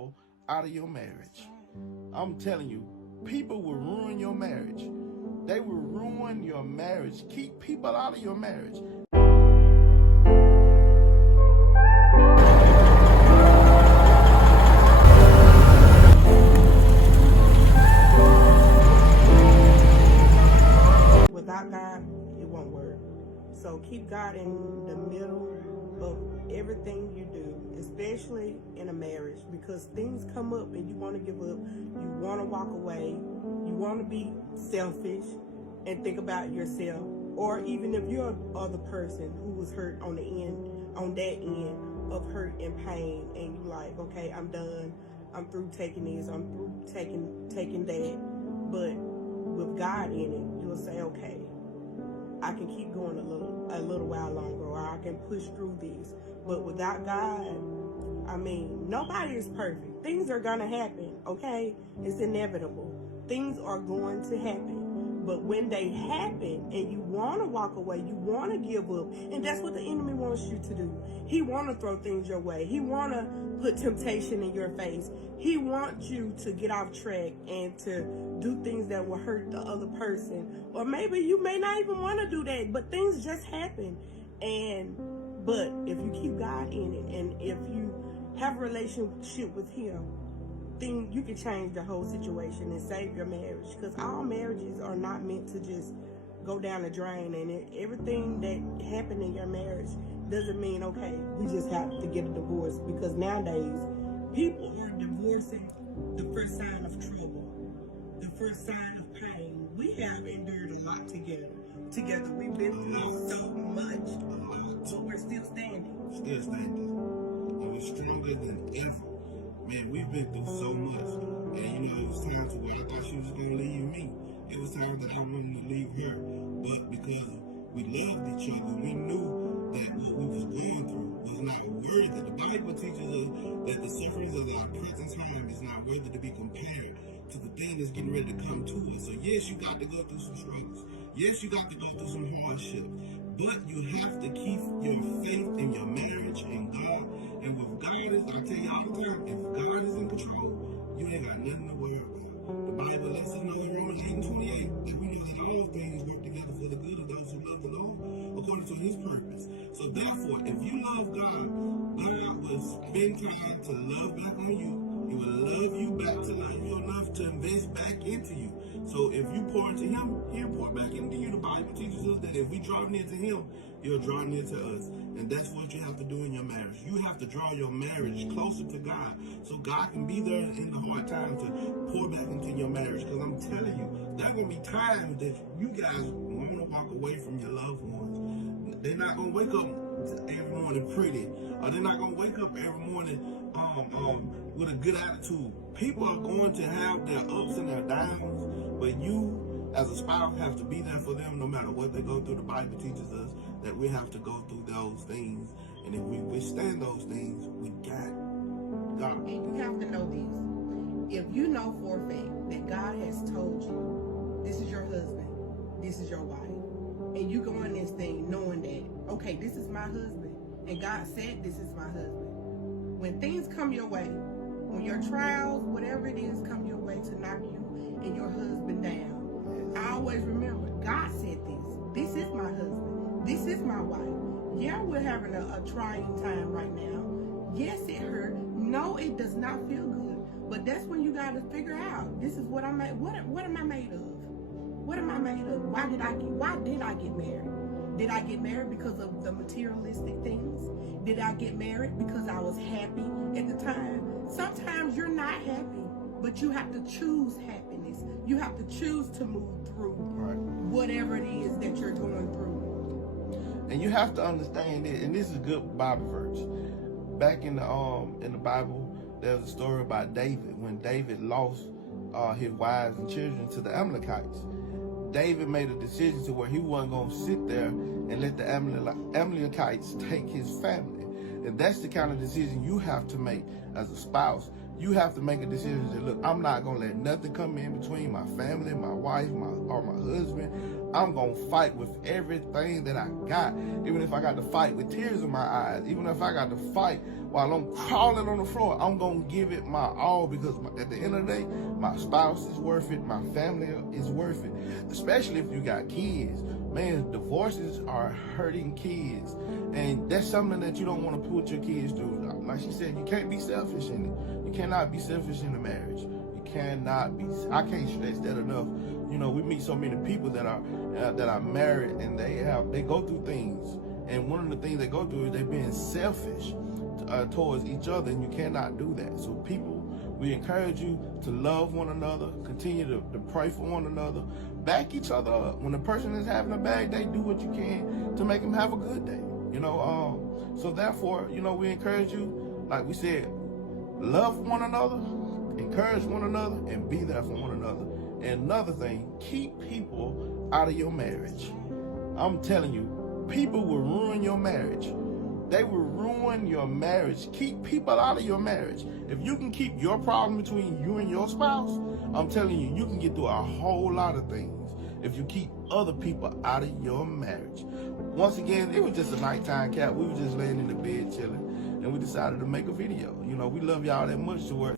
people out of your marriage. I'm telling you, people will ruin your marriage. They will ruin your marriage. Keep people out of your marriage. Without God, it won't work. So keep God in the middle of everything you do, especially in a marriage, because things come up and you want to give up, you want to walk away, you want to be selfish and think about yourself, or even if you're the person who was hurt on that end of hurt and pain, and you like, okay, I'm done, I'm through taking this, I'm through taking that, but with God in it, you'll say, okay, I can keep going a little while longer, or I can push through this. But without God, I mean, nobody is perfect. Things are gonna happen, okay? It's inevitable. Things are going to happen. But when they happen and you want to walk away, you want to give up, and that's what the enemy wants you to do. He want to throw things your way. He want to put temptation in your face. He wants you to get off track and to do things that will hurt the other person. Or maybe you may not even want to do that, but things just happen. But if you keep God in it, and if you have a relationship with Him, then you can change the whole situation and save your marriage. Because all marriages are not meant to just go down the drain, and everything that happened in your marriage doesn't mean, okay, we just have to get a divorce. Because nowadays, people are divorcing the first sign of trouble, the first sign of pain. We have endured a lot together. We've been through so much, but we're still standing. Still standing. And we're stronger than ever. Man, we've been through so much. And it was times where I thought she was going to leave me. It was times that I wanted to leave her. But because we loved each other, we knew that what we was going through was not worthy. The Bible teaches us that the sufferings of our present time is not worthy to be compared to the thing that's getting ready to come to us. So yes, you got to go through some struggles. Yes, you got to go through some hardship. But you have to keep your faith in your marriage and God. And with God, I tell you all the time, if God is in control, you ain't got nothing to worry about. The Bible lets us know in Romans 8:28 that we know that all things work together for the good of those who love the Lord according to His purpose. So therefore, if you love God, God will spend time to love back on you. He will love you back, to love you enough to invest back into you. So if you pour into Him, He'll pour back into you. The Bible teaches us that if we draw near to Him, He'll draw near to us. And that's what you have to do in your marriage. You have to draw your marriage closer to God, so God can be there in the hard times to pour back into your marriage. Because I'm telling you, there are going to be times that you guys want to walk away from your loved ones. They're not going to wake up every morning pretty, or they're not going to wake up every morning with a good attitude. People are going to have their ups and their downs, but you as a spouse have to be there for them no matter what they go through. The Bible teaches us that we have to go through those things, and if we withstand those things, we got God. And you have to know this. If you know for a fact that God has told you, this is your husband, this is your wife, and you go in this thing knowing that, okay, this is my husband, and God said this is my husband. When things come your way, when your trials, whatever it is, come your way to knock you and your husband down, I always remember, God said this. This is my husband. This is my wife. Yeah, we're having a trying time right now. Yes, it hurt. No, it does not feel good. But that's when you got to figure out, this is what I'm made. What am I made of? What am I made of? Why did I get married? Did I get married because of the materialistic things? Did I get married because I was happy at the time? Sometimes you're not happy, but you have to choose happiness. You have to choose to move through whatever it is that you're going through. And you have to understand it, and this is a good Bible verse. Back in the Bible, there's a story about David. When David lost his wives and children to the Amalekites, David made a decision to where he wasn't going to sit there and let the Amalekites take his family. And that's the kind of decision you have to make as a spouse. You have to make a decision that, look, I'm not going to let nothing come in between my family, my wife, or my husband. I'm gonna fight with everything that I got, even if I got to fight with tears in my eyes, even if I got to fight while I'm crawling on the floor. I'm gonna give it my all, because at the end of the day, my spouse is worth it, my family is worth it, especially if you got kids. Man, divorces are hurting kids, and that's something that you don't want to put your kids through. Like she said, you can't be selfish in it. You cannot be selfish in a marriage. You cannot be. I can't stress that enough. You know, we meet so many people that are married, and they go through things, and one of the things they go through is they being selfish towards each other, and you cannot do that. So people, we encourage you to love one another, continue to pray for one another, back each other up. When a person is having a bad day, do what you can to make them have a good day. You know, so therefore, you know, we encourage you, like we said, love one another, encourage one another, and be there for one another. And another thing, keep people out of your marriage. I'm telling you, people will ruin your marriage. They will ruin your marriage. Keep people out of your marriage. If you can keep your problem between you and your spouse, I'm telling you, you can get through a whole lot of things if you keep other people out of your marriage. Once again, it was just a nighttime cap. We were just laying in the bed chilling, and we decided to make a video. You know, we love y'all that much to work.